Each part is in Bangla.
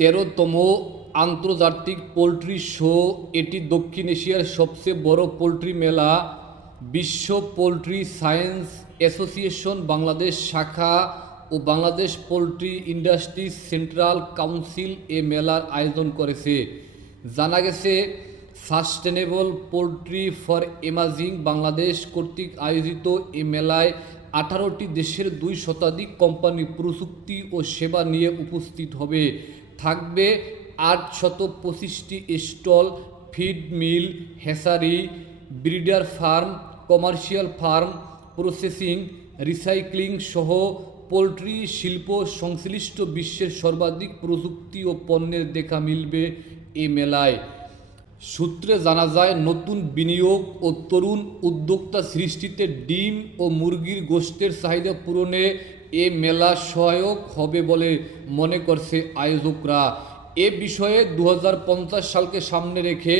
১৩তম আন্তর্জাতিক পোলট্রি শো। এটি দক্ষিণ এশিয়ার সবচেয়ে বড় পোলট্রি মেলা। বিশ্ব পোলট্রি সায়েন্স অ্যাসোসিয়েশন বাংলাদেশ শাখা ও Bangladesh poultry industry central council এ মেলার আয়োজন করেছে। জানা গেছে, sustainable poultry for amazing Bangladesh কর্তৃক আয়োজিত এ মেলায় 18টি দেশের 2 শতাধিক কোম্পানি প্রযুক্তি ও সেবা নিয়ে উপস্থিত হবে। থাকবে 825টি stall, feed mill, hatchery, breeder farm, commercial farm, processing, recycling সহ পোলট্রি শিল্প সংশ্লিষ্ট বিশ্বের সর্বাধিক প্রযুক্তি ও পণ্যের দেখা মিলবে এ মেলায়। সূত্রে জানা যায়, নতুন বিনিয়োগ ও তরুণ উদ্যোক্তা সৃষ্টিতে ডিম ও মুরগির গোশতের চাহিদা পূরণে এ মেলা সহায়ক হবে বলে মনে করছে আয়োজকরা। এ বিষয়ে 2050 সালকে সামনে রেখে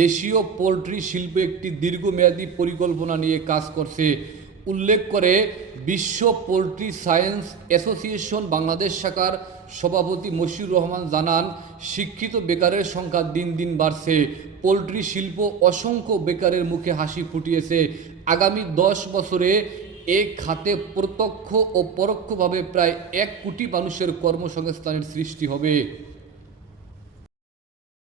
দেশীয় পোলট্রি শিল্প একটি দীর্ঘমেয়াদী পরিকল্পনা নিয়ে কাজ করছে। উল্লেখ করে বিশ্ব পোলট্রি সায়েন্স অ্যাসোসিয়েশন বাংলাদেশ শাখার সভাপতি মশিউর রহমান জানান, শিক্ষিত বেকারের সংখ্যা দিন দিন বাড়ছে। পোলট্রি শিল্প অসংখ্য বেকারের মুখে হাসি ফুটিয়েছে। আগামী 10 বছরে এ খাতে প্রত্যক্ষ ও পরোক্ষভাবে প্রায় 1 কোটি মানুষের কর্মসংস্থানের সৃষ্টি হবে।